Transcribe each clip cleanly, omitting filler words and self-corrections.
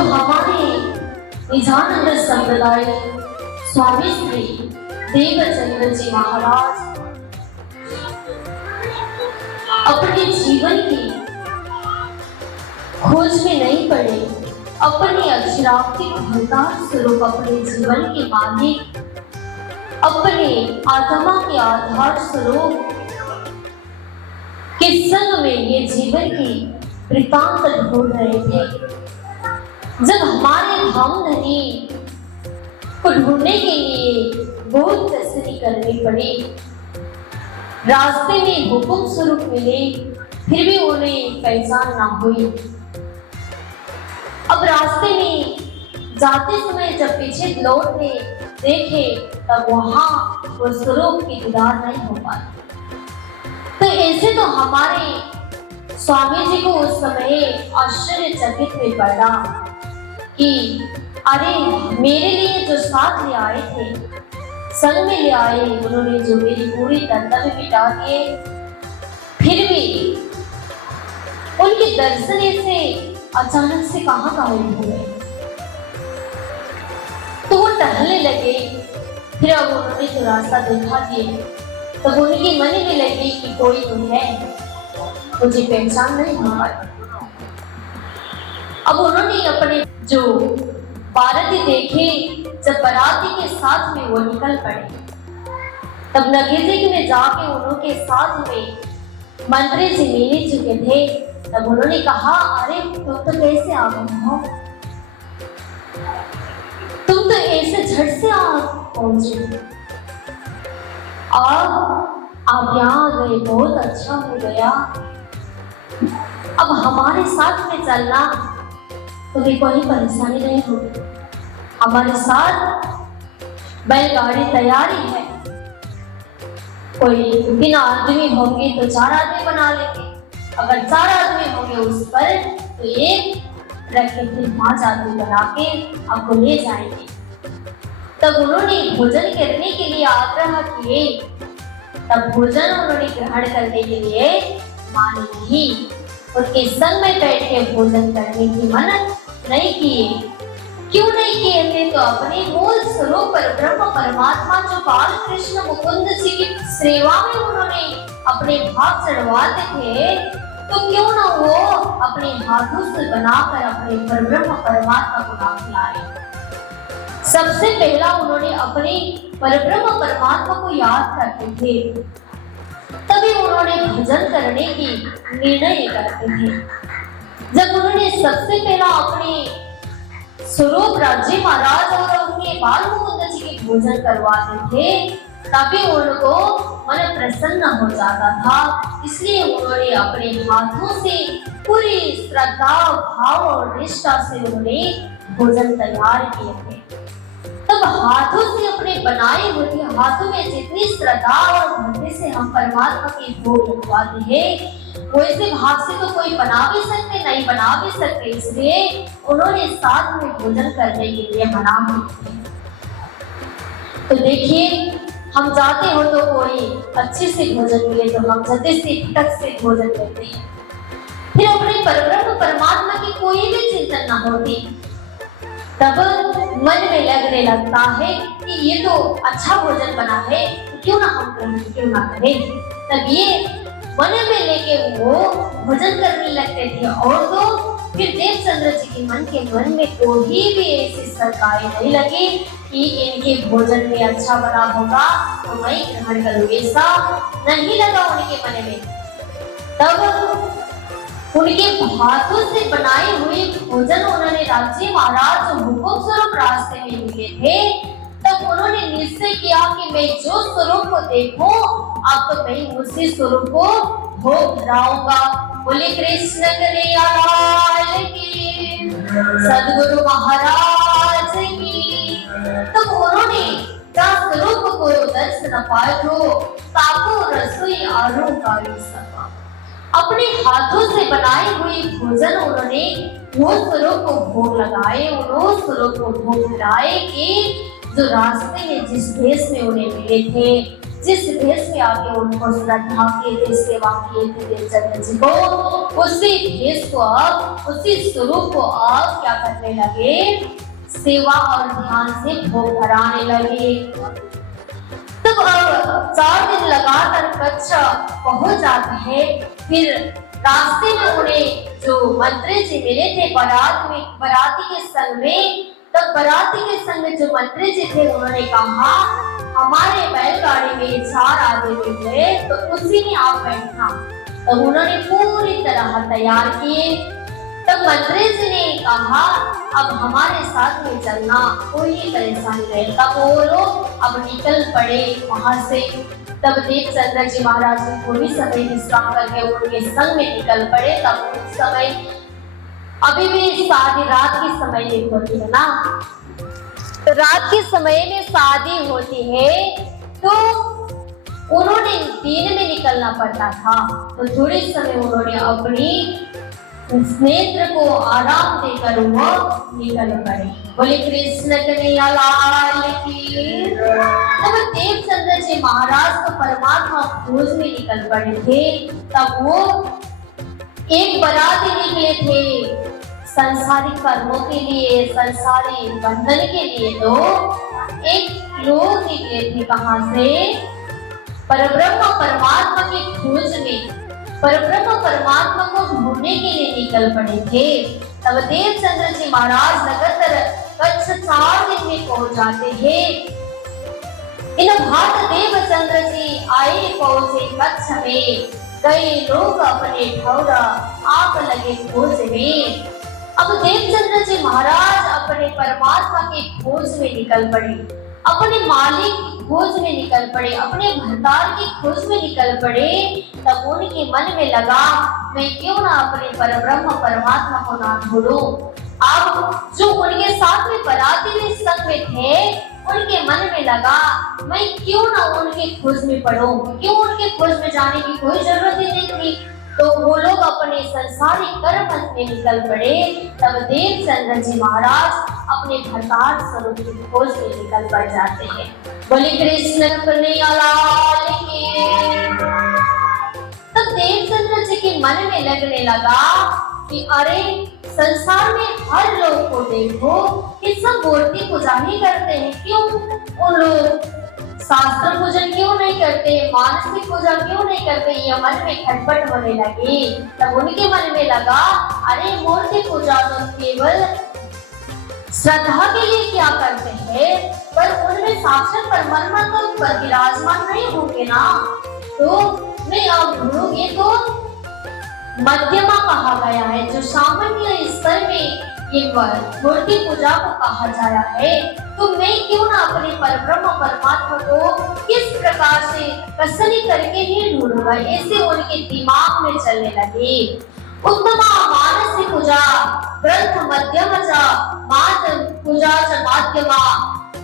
हमारे निजानंद संप्रदाय स्वामी श्री देवचंद्र जी महाराज अपने जीवन की खोज में नहीं पड़े, अपने अक्षरार्थिक भगवान स्वरूप अपने जीवन के मालिक, अपने आत्मा के आधार स्वरूप के संग में ये जीवन की वृतांत ढूंढ रहे थे। जब हमारे धाम धनी को ढूंढने के लिए बहुत कसरत करनी पड़ी, रास्ते में हुक्म स्वरूप मिले, फिर भी उन्हें पहचान ना हुई। अब रास्ते में जाते समय जब पीछे लौटने देखे तब वहां वो स्वरूप की दीदार नहीं हो पाई। तो ऐसे तो हमारे स्वामी जी को उस समय आश्चर्यचकित में पड़ा कि अरे मेरे लिए जो साथ ले आए थे, संग में ले आए, उन्होंने जो मेरी पूरी दंता में मिटा दिए, फिर भी उनके दर्शन से अचानक से कहाँ गायब हो गए। तो वो टहलने लगे, फिर अब उन्होंने जो रास्ता दिखा दिए, तब उनके मन में लगे कि कोई तो है, मुझे पहचान नहीं हो पाई। अब उन्होंने अपने जो बाराती देखे, जब बाराती के साथ में वो निकल पड़े, तब नगीजिक में जाके उन्होंने साथ में मंत्री जी मिल चुके थे। तब उन्होंने कहा, अरे तुम तो कैसे आ गए हो, तुम तो ऐसे झट से आ पहुंचे, आप यहाँ आ गए, बहुत अच्छा हो गया। अब हमारे साथ में चलना, तुम्हें कोई परेशानी नहीं होगी, हमारे साथ बैलगाड़ी तैयारी है, कोई 3 आदमी होंगे तो 4 आदमी बना लेंगे, अगर 4 आदमी होंगे उस पर तो एक रखे, फिर 5 आदमी बना के आपको ले जाएंगे। तब उन्होंने भोजन करने के लिए आग्रह किए, तब भोजन उन्होंने ग्रहण करने के लिए मानी नहीं, उनके संग में बैठ के भोजन करने की मना नहीं किए। क्यों नहीं किए थे? तो अपने मूल स्वरूप पर ब्रह्म परमात्मा जो बाल कृष्ण मुकुंद जी की सेवा में उन्होंने अपने भाव चढ़वाते थे, तो क्यों ना वो अपने हाथों से बनाकर अपने परब्रह्म परमात्मा को नाम खिलाए। सबसे पहला उन्होंने अपने परब्रह्म परमात्मा को याद करते थे, तभी उन्होंने भजन करने की निर्णय करते थे। जब उन्होंने सबसे पहला अपने स्वरूप राज्य महाराज और उनके बाल मुकुंद जी के भोजन करवाते थे, तभी उनको मन प्रसन्न हो जाता था। इसलिए उन्होंने अपने हाथों से पूरी श्रद्धा भाव और निष्ठा से उन्होंने भोजन तैयार किए थे। तब हाथों से अपने बनाए हुए हाथों में जितनी श्रद्धा और भक्ति से हम परमात्मा के भोग लगवाते हैं, वैसे भाव से तो कोई बना भी सकते नहीं बना भी सकते, इसलिए उन्होंने साथ में भोजन करने के लिए मना किया। तो देखिए, हम जाते हो तो कोई अच्छे से भोजन मिले तो हम जल्दी से फटक से भोजन करते हैं, फिर अपने परब्रह्म परमात्मा की कोई भी चिंतन न होती, तब मन में लगने लगता है कि ये तो अच्छा भोजन बना है, क्यों ना हम क्यों ना करें। तब ये मन में लेके वो भोजन करने लगते थे। और तो फिर देवचंद्र जी के मन में कोई भी ऐसी सरकारें नहीं लगी कि इनके भोजन में अच्छा बना होगा तो मैं ग्रहण करूंगी, ऐसा नहीं लगा उनके मन में। तब उनके हाथों से बनाए हुए भोजन उन्होंने राज्य महाराज जो हुकुम स्वरूप रास्ते में मिले थे, तब उन्होंने निश्चय किया कि मैं जो स्वरूप को देखूं, अब तो मैं उसी स्वरूप को भोग कराऊंगा। बोले कृष्ण कन्हैया की, सदगुरु महाराज की। तब उन्होंने स्वरूप को दर्शन पाए तो ताको रसोई आरू का सका, अपने हाथों से बनाए हुए भोजन उन्होंने वो स्वरूप को भोग लगाए, उन्होंने स्वरूप को भोग लगाए कि जो रास्ते में जिस देश में उन्हें मिले थे, जिस भेष में आके उनको श्रद्धा किए थे, सेवा किए थे देवचंद्र जी को, उसी भेष को अब, उसी स्वरूप को अब क्या करने लगे, सेवा और ध्यान से भोग कराने लगे। तब अब 4 दिन लगातार कच्छ पहुंच जाते हैं। फिर रास्ते में उन्हें जो मंत्री जी मिले थे बराती के संग में, तब बराती के संग में जो मंत्री जी थे उन्होंने कहा हमारे बैलगाड़ी में 4 आदमी मिले तो उसी में आप बैठना। तब उन्होंने पूरी तरह तैयार किए। तब मंत्री जी ने कहा अब हमारे साथ में चलना, कोई परेशानी नहीं। तब वो लोग अब निकल पड़े वहां से। तब देवचंद्र जी महाराज ने थोड़ी समय विश्राम करके उनके संग में निकल पड़े। तब उस समय अभी भी शादी रात की समय होती है ना, तो रात के समय में शादी होती है तो उन्होंने दिन में निकलना पड़ता था। तो थोड़े समय उन्होंने अपनी नेत्र को आराम देकर वो निकल पड़े। बोले कृष्ण कन्हैया लाल की। तब देवचंद्र जी महाराज तो परमात्मा खोज में निकल पड़े थे। तब वो एक बराती निकले थे संसारिक कर्मों के लिए, संसारी बंधन के लिए। तो एक लोग निकले थे कहाँ से, परब्रह्म परमात्मा की खोज में, परब्रह्म परमात्मा को ढूंढने के लिए निकल पड़े थे। तब देवचंद्र जी महाराज लगातार कच्छ 4 दिन में पहुंच जाते हैं। इन भात देवचंद्र जी आए पहुंचे कच्छ में। कई लोग अपने ठौरा आप लगे खोज में। अब देवचंद्र जी महाराज अपने परमात्मा की खोज में निकल पड़े, अपने मालिक की खोज में निकल पड़े, अपने भरतार की खोज में निकल पड़े। तब उनके मन में लगा मैं क्यों ना अपने परब्रह्म परमात्मा को ना ढूंढूं। अब जो उनके साथ में बराती में संग में थे उनके मन में लगा मैं क्यों ना उनके खोज में पढ़ूं, क्यों उनके खोज में जाने की कोई जरूरत ही नहीं थी। तो वो लोग अपने संसारिक कर्म में निकल पड़े। तब देवचंद्र जी महाराज अपने भरतार स्वरूप की खोज में निकल पड़ जाते हैं। बोले कृष्ण कन्हैया लाल की। तब देवचंद्र जी के मन में लगने लगा कि अरे संसार में हर लोग को देखो कि सब मूर्ति पूजा ही करते हैं, क्यों उन लोग शास्त्र पूजन क्यों नहीं करते, मानसिक पूजा क्यों नहीं करते। ये मन में खटपट होने लगी। तब उनके मन में लगा अरे मूर्ति पूजा तो केवल श्रद्धा के लिए क्या करते हैं, पर उनमें साक्षात परमात्मा तो विराजमान नहीं होंगे ना। तो मैं अब ढूंढूंगी तो मध्यमा कहा गया है, जो सामान्य स्तर में ये मूर्ति पूजा को कहा जाया है। तो मैं क्यों ना अपने परब्रह्म परमात्मा को किस प्रकार से कसनी करके ही ढूंढूंगा, ऐसे उनके दिमाग में चलने लगे। उत्तमा मानस पूजा ग्रंथ मध्यम च मात पूजा च माध्यमा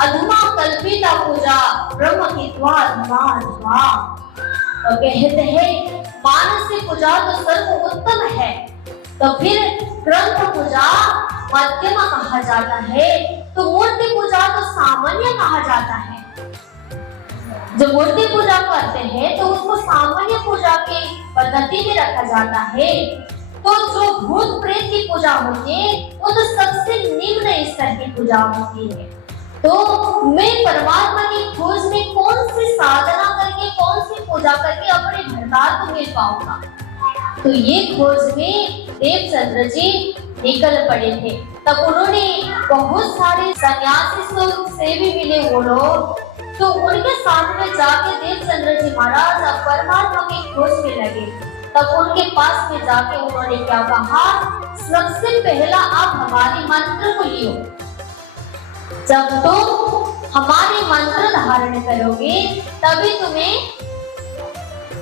अधमा कल्पिता पूजा ब्रह्म की द्वा। तो कहते हैं मानस पूजा तो सर्व उत्तम है, तो फिर ग्रंथ पूजा मध्यमा कहा जाता है, तो मूर्ति पूजा तो सामान्य कहा जाता है। जो मूर्ति पूजा करते हैं तो उसको सामान्य पूजा की पद्धति में रखा जाता है। तो जो भूत प्रेत की पूजा होती है वो तो सबसे निम्न स्तर की पूजा होती है। तो मैं परमात्मा की खोज में कौन सी साधना करके, कौन सी पूजा करके अपने भरतार को मिल पाऊंगा। तो ये खोज में देवचंद्र जी निकल पड़े थे। तब उन्होंने बहुत सारे सन्यासी से भी मिले वो लोग। तो उनके सामने जाके देवचंद्र जी महाराज अब परमात्मा की खोज में लगे। तब उनके पास में जाके उन्होंने क्या कहा, सबसे पहला आप हमारे मंत्र को लियो। जब तुम हमारे मंत्र धारण करोगे तभी तुम्हें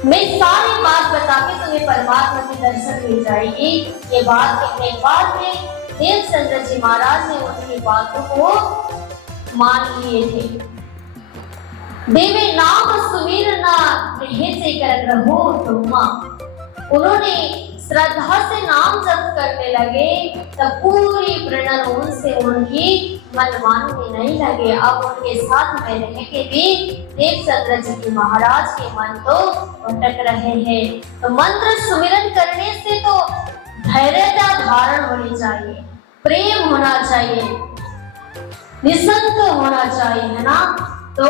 मैं सारी बात बता के तुम्हें परमात्मा के दर्शन मिल जाएगी। ये बात कहने के बाद में देवचंद्र जी महाराज ने उनकी बातों को मान लिए थे। देवे नाम सुमीर ना से कर रहो तुम। उन्होंने श्रद्धा से नाम जप करने लगे। तब पूरी प्रणन उनसे उनकी मन मानने नहीं लगे। अब उनके साथ में रह के भी देवचंद्र जी के महाराज के मन तो भटक रहे हैं। तो मंत्र सुमिरन करने से तो धैर्यता धारण होनी चाहिए, प्रेम होना चाहिए, निसंग होना चाहिए, है ना। तो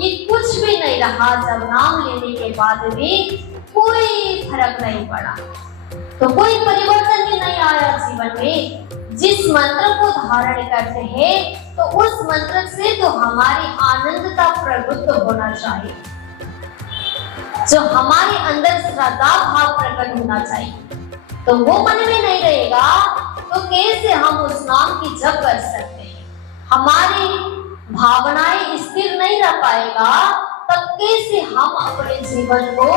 ये कुछ भी नहीं रहा। जब नाम लेने के बाद भी कोई फर्क नहीं पड़ा, तो कोई परिवर्तन ही नहीं आया जीवन में। जिस मंत्र को धारण करते हैं तो उस मंत्र से तो हमारी आनंदता प्रवृत्त होना चाहिए, जो हमारे अंदर श्रद्धा भाव प्रकट होना चाहिए। तो वो मन में नहीं रहेगा तो कैसे हम उस नाम की जप कर सकते हैं। हमारी भावनाएं स्थिर नहीं रह पाएगा, तब कैसे हम अपने जीवन को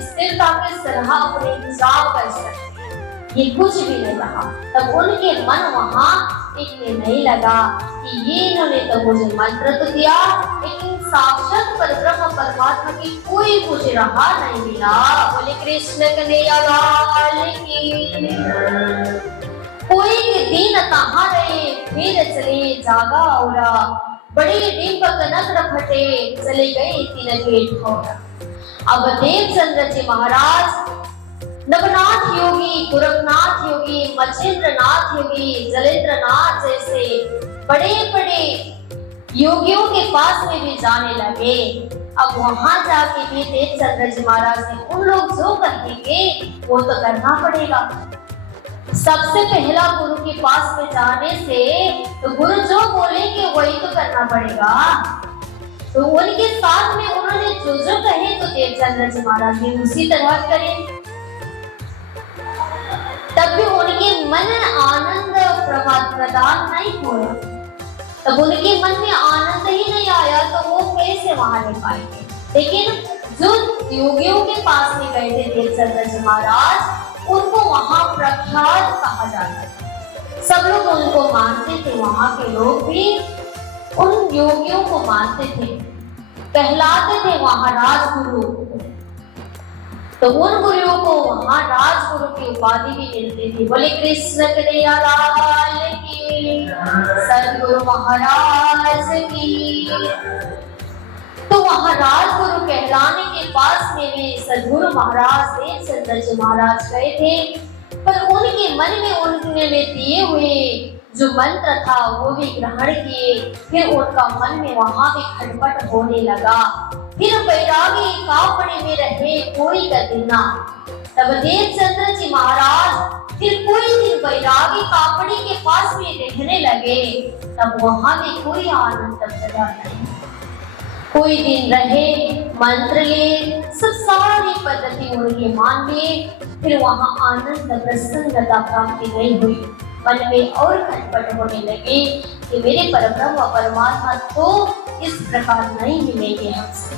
स्थिरता के तरह अपने हिसाब कर सकते हैं। ये कुछ भी नहीं रहा। तब उनके मन वहां टिकने नहीं लगा कि ये इन्होंने तो मुझे मंत्र तो दिया, लेकिन साक्षात परब्रह्म परमात्मा की कोई मुझे राह नहीं मिला। बोले कृष्ण कन्हैया लाल की। कोई दिन कहाँ रहे फिर चले जागा औरा, बड़े दीपक नगर फटे चले गए तीन गेट ठोरा। अब देवचंद्र जी महाराज नवनाथ योगी, गोरखनाथ योगी, मच्छेंद्रनाथ योगी, जलेंद्रनाथ जैसे बड़े बड़े योगियों के पास में भी जाने लगे। अब वहां जाके भी देवचंद्र जी महाराज ने उन लोग जो कहेंगे वो तो करना पड़ेगा। सबसे पहला गुरु के पास में जाने से तो गुरु जो बोलेंगे वही तो करना पड़ेगा। तो उनके साथ में उन्होंने जो कहे तो देवचंद्र जी महाराज ने उसी तरह करें। तब भी उनके मन आनंद प्रदान नहीं हुआ। तब उनके मन में आनंद ही नहीं आया तो वो कैसे वहां रह पाएंगे। लेकिन जो योगियों के पास में गए थे देवचंद्र जी महाराज, उनको वहां प्रख्यात कहा जाता था। सब लोग उनको मानते थे, वहां के लोग भी उन योगियों को मानते थे, कहलाते थे वहां राजगुरु। तो उन गुरुओं को वहां राजगुरु की उपाधि भी मिलती थी। बोले कृष्ण कन्हैया लाल की, सदगुरु महाराज की। तो वहां राजगुरु कहलाने के पास में भी सदगुरु महाराज देवचंद्र जी महाराज गए थे, पर उनके मन में उन्होंने दिए हुए जो मंत्र था वो भी ग्रहण किए। फिर उनका मन में वहां भी खटपट होने लगा। फिर बैरागी कापड़े में रहे कोई का दिना। तब देवचंद्र जी महाराज फिर कोई दिन बैरागी कापड़े के पास में रहने लगे। तब वहां भी कोई आनंद पैदा नहीं। कोई दिन रहे, मंत्र लिए, सब सारी पद्धति उनके मान लिए, फिर वहां आनंद प्रसन्नता प्राप्ति नहीं हुई। मन में और खटपट होने लगे कि मेरे परब्रह्म परमात्मा तो इस प्रकार नहीं मिलेंगे हमसे।